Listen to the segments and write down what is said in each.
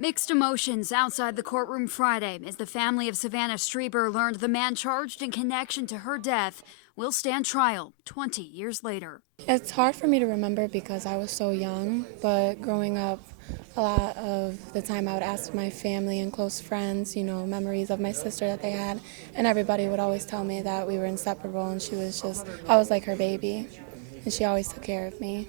Mixed emotions outside the courtroom Friday as the family of Savannah Strieber learned the man charged in connection to her death will stand trial 20 years later. It's hard for me to remember because I was so young, but growing up, a lot of the time I would ask my family and close friends, memories of my sister that they had, and everybody would always tell me that we were inseparable and I was like her baby, and she always took care of me.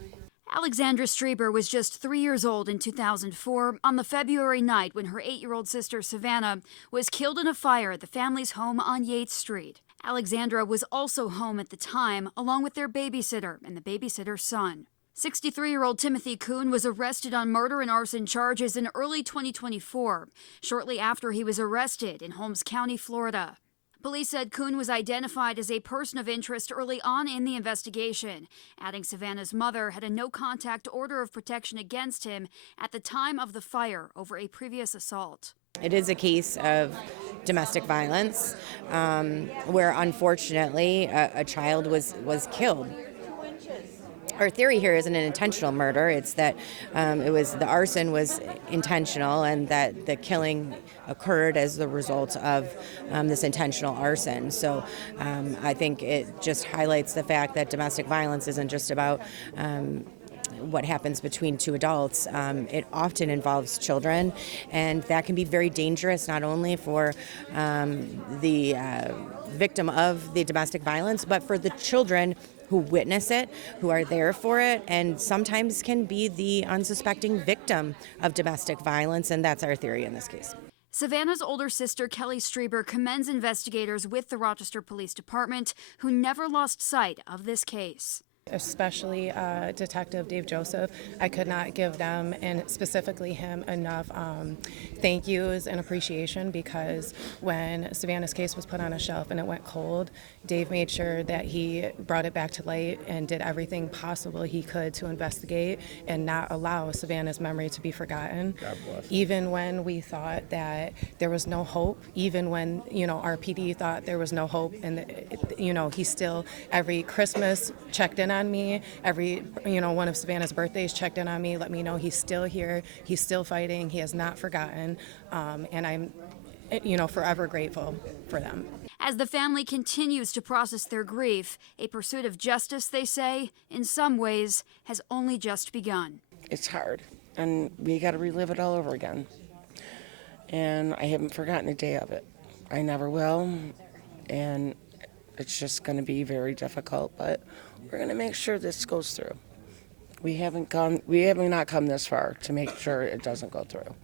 Alexandra Strieber was just 3 years old in 2004 on the February night when her 8-year-old sister Savannah was killed in a fire at the family's home on Yates Street. Alexandra was also home at the time, along with their babysitter and the babysitter's son. 63-year-old Timothy Kuhn was arrested on murder and arson charges in early 2024, shortly after he was arrested in Holmes County, Florida. Police said Kuhn was identified as a person of interest early on in the investigation, adding Savannah's mother had a no-contact order of protection against him at the time of the fire over a previous assault. It is a case of domestic violence where, unfortunately, a child was killed. Our theory here isn't an intentional murder. It's that the arson was intentional and that the killing occurred as the result of this intentional arson. So I think it just highlights the fact that domestic violence isn't just about what happens between two adults. It often involves children, and that can be very dangerous not only for the victim of the domestic violence, but for the children who witness it, who are there for it, and sometimes can be the unsuspecting victim of domestic violence, and that's our theory in this case. Savannah's older sister, Kelly Strieber, commends investigators with the Rochester Police Department who never lost sight of this case. Especially Detective Dave Joseph. I could not give them, and specifically him, enough thank yous and appreciation, because when Savannah's case was put on a shelf and it went cold, Dave made sure that he brought it back to light and did everything possible he could to investigate and not allow Savannah's memory to be forgotten. God bless. Even when we thought that there was no hope, even when our PD thought there was no hope, and he still every Christmas checked in on me, every one of Savannah's birthdays checked in on me, let me know he's still here, he's still fighting, he has not forgotten, and I'm forever grateful for them. As the family continues to process their grief, a pursuit of justice, they say, in some ways, has only just begun. It's hard, and we got to relive it all over again. And I haven't forgotten a day of it. I never will, and it's just going to be very difficult, but we're going to make sure this goes through. We have not come this far to make sure it doesn't go through.